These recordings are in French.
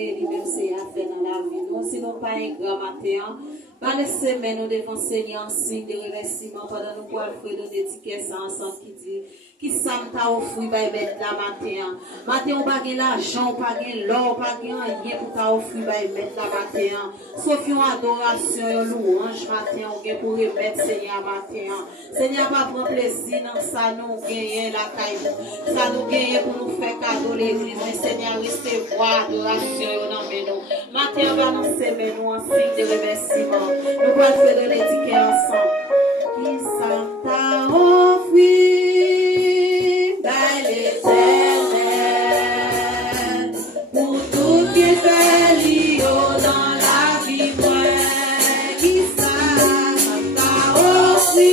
gré, lui-même c'est à faire dans la vie. Nous, si nous pas un grand matin, pas laisser nous devant Seigneur en signe de remerciement pendant nous pour offrir nos étiquettes ensemble qui dit qui ça t'a offert by mettre la matin. Matin on pas l'argent, pas l'or, pas rien pour t'a offert by mettre la matin. Sauf une adoration, une louange matin on pour remettre Seigneur matin. Seigneur pas prendre plaisir dans ça nous gagner la caille. Ça nous gagner pour nous faire cadeau l'église. Mais Seigneur recevoir adoration dans nous. Matin on va nous semer nous en signe de remerciement. Nous allons faire de l'étiquette ensemble. Qui ça t'a offert? Pour tout qui fait l'io dans la vie, moi, qui ça t'a offert,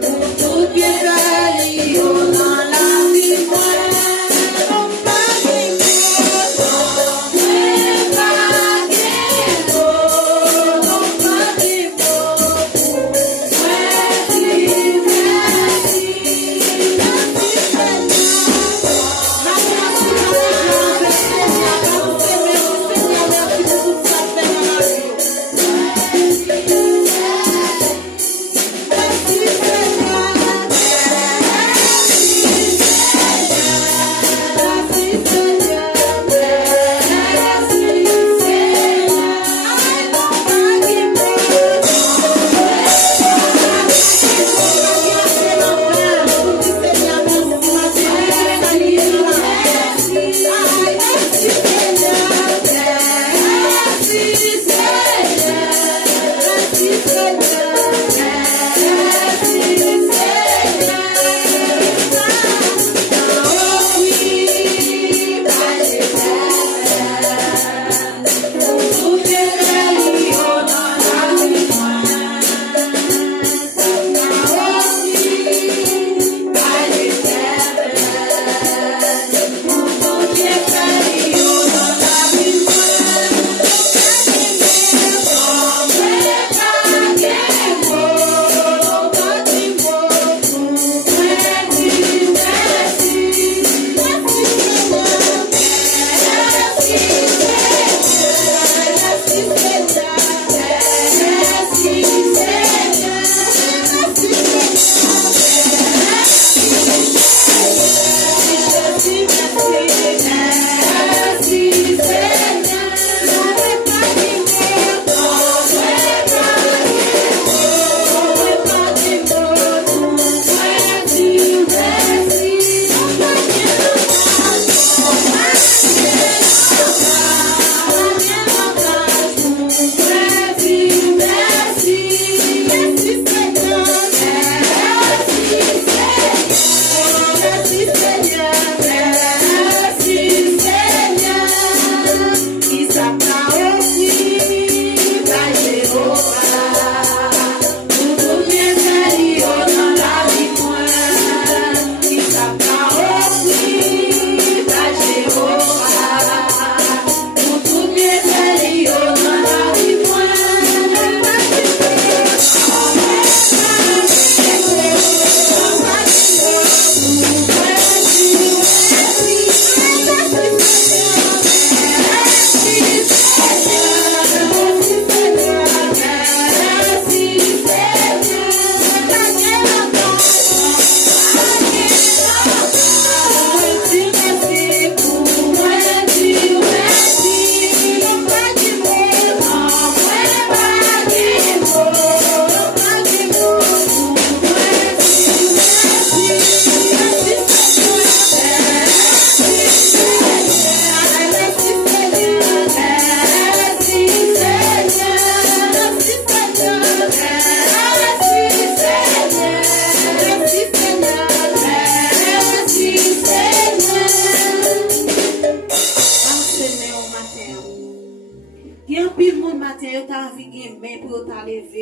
pour tout qui fait l'io dans la vie, moi.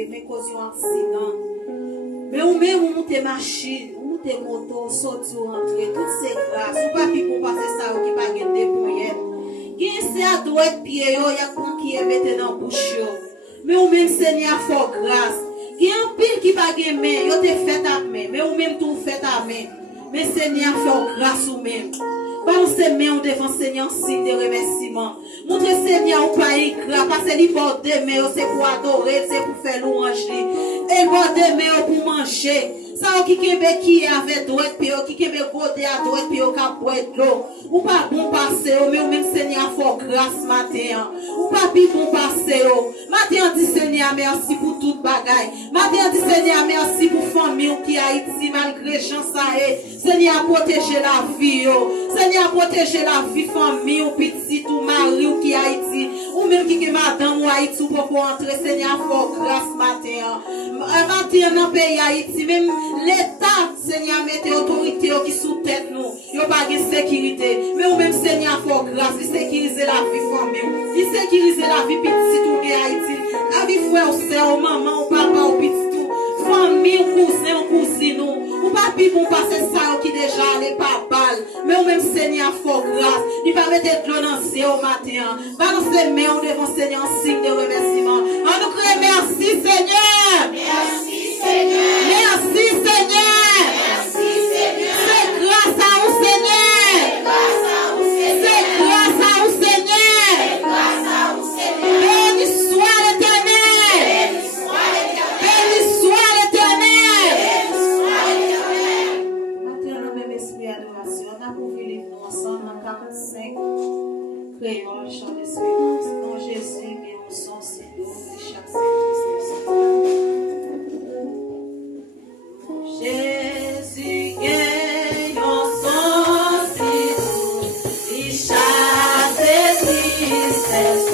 Mais cause un accident. Mais ou même ou monter machine, ou monter moto, sortir rentrer, toutes ces grâces, ou pas pour passer ça ou qui pas gagne des moyens. Qui c'est à droite pied yo, y a prend qui est mettre dans bouche yo. Mais ou même Seigneur faut grâce. Qui un pile qui pas gagne main, yo te fait à main, mais ou même tout fait à main. Mais Seigneur, fais grâce ou même. Balancez main devant Seigneur, signe de remerciement. Montre Seigneur, ou pas ingrat, parce que il va demain, c'est pour adorer, c'est pour faire louange. Et il va demain pour manger. Ça, qui kembe qui avec droite, puis qui kembe côté à droite, puis au cap boire de l'eau. Ou pas bon passer, mais ou même Seigneur, faut grâce matin. Ou pas plus bon passer. Matin, dit Seigneur, merci pour toute bagaille. Matin, dit Seigneur, merci pour famille qui a Haïti, malgré chance ça est. Seigneur, protéger la vie. Seigneur, protéger la vie, famille, ou petit, ou mari, ou qui a Haïti. Ou même qui est madame ou Haïti, pour pouvoir entrer, Seigneur, faut grâce matin. Matin, dans le pays Haïti, même l'État, Seigneur, mettez autorité qui sous tête nous. Il n'y a pas de sécurité. Mais ou même, Seigneur, faut grâce, il sécurise la vie famille. Il sécurise la vie petit tout en Haïti. La vie frère, sœur, maman, papa, ou petit tout. Famille, cousin, cousine, ou pas plus bon passer ça qui déjà allait pas balle. Mais ou même, Seigneur, faut grâce. Il va mettre de l'eau dans le ciel au matin. Balancez main devant Seigneur en signe de remerciement. On nous crie merci, Seigneur. Merci, Seigneur. Merci, Seigneur. Merci, Seigneur. C'est grâce à vous, Seigneur. Grâce à vous, Seigneur. C'est grâce à vous, Seigneur. Grâce à vous, Seigneur. Béni soit l'Éternel. Béni soit l'Éternel. Béni soit l'Éternel. Béni soit l'Éternel. Maintenant, le même esprit d'adoration, on a pour vivre nous ensemble en 45. Créons le chant d'espérance. Non, Jésus, mais nous sommes si doux de chaque sacrifice. Jésus, gagnons son si doux de chaque tristesse.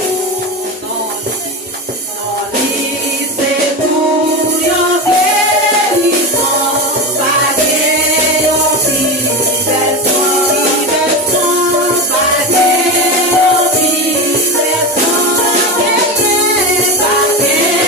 Yeah.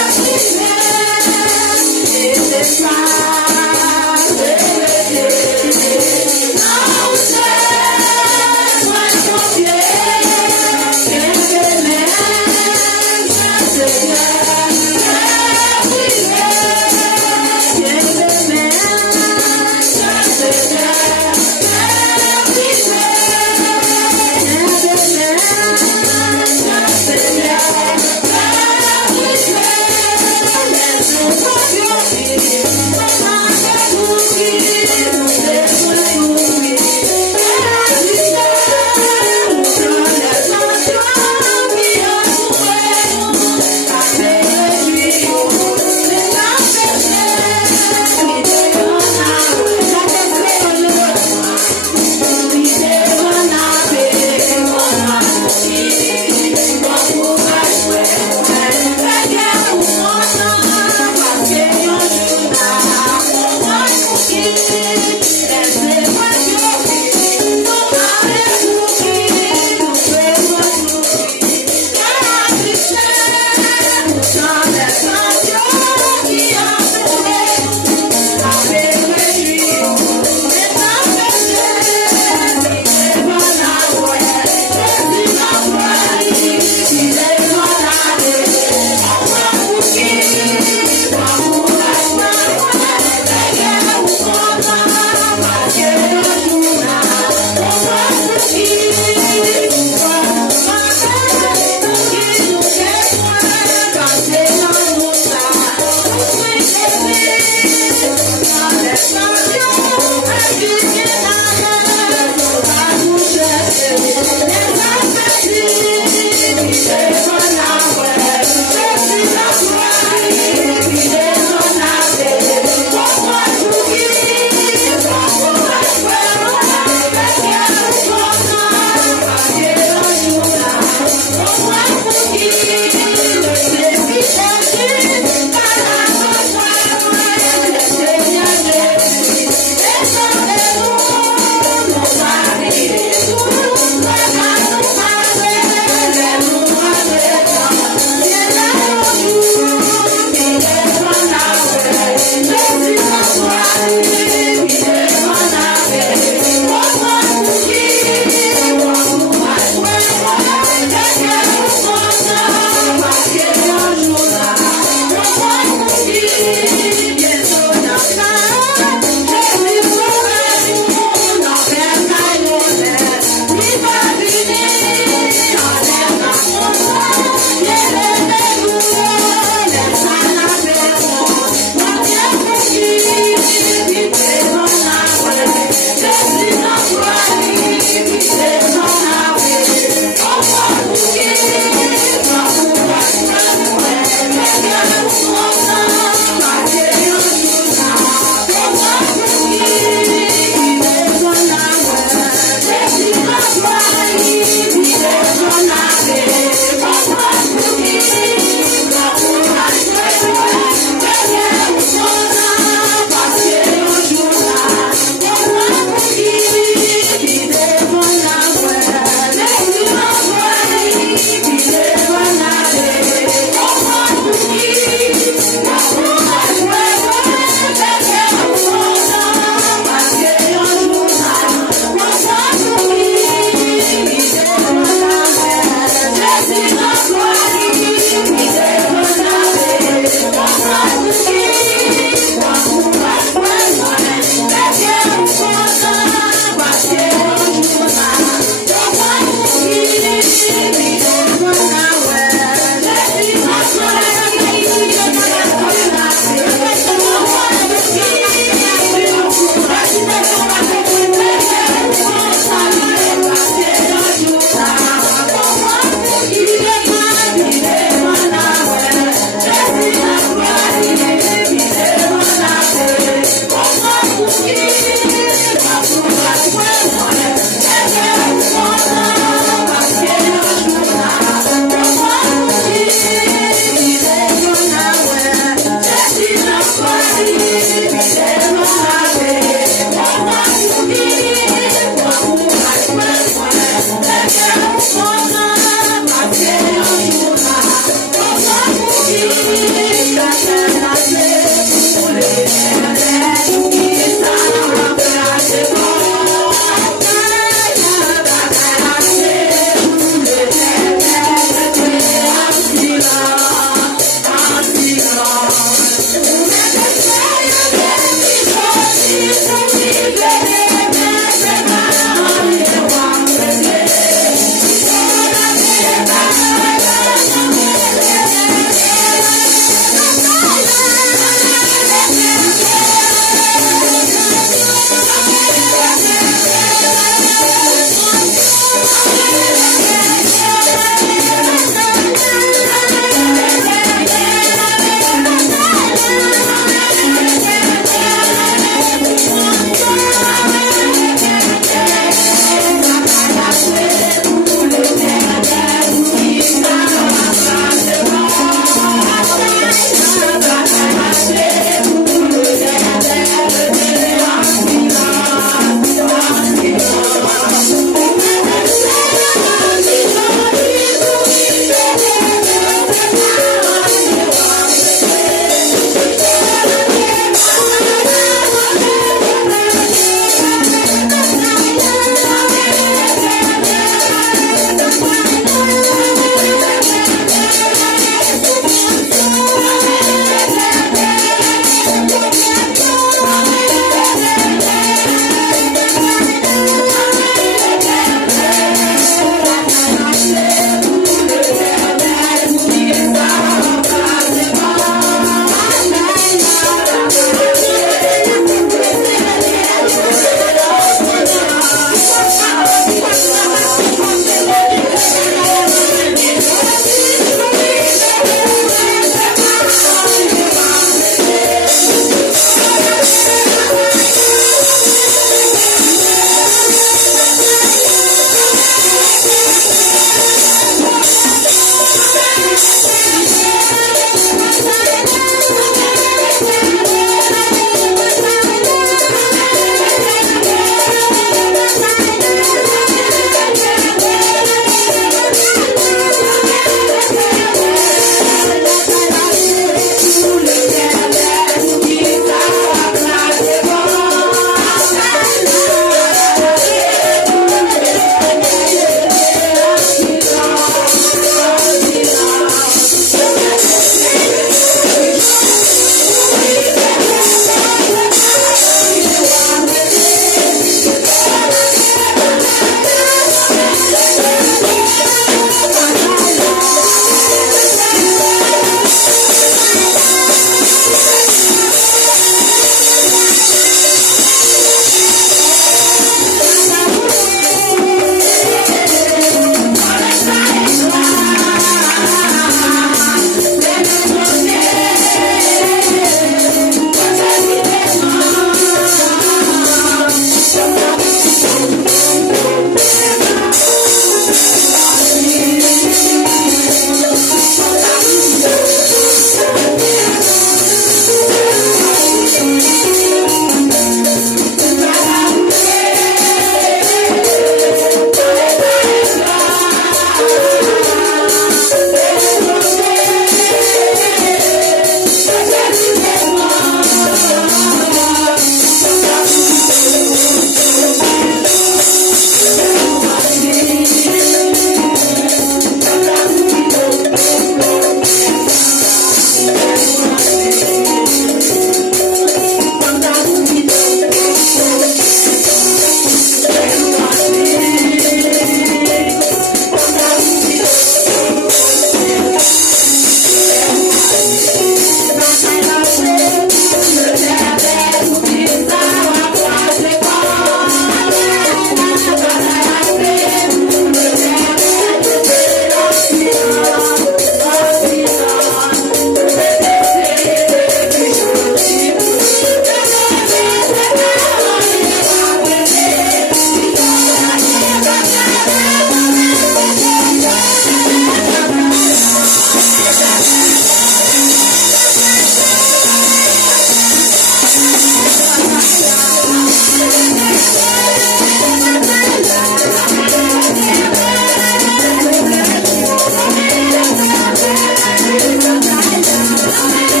Amen.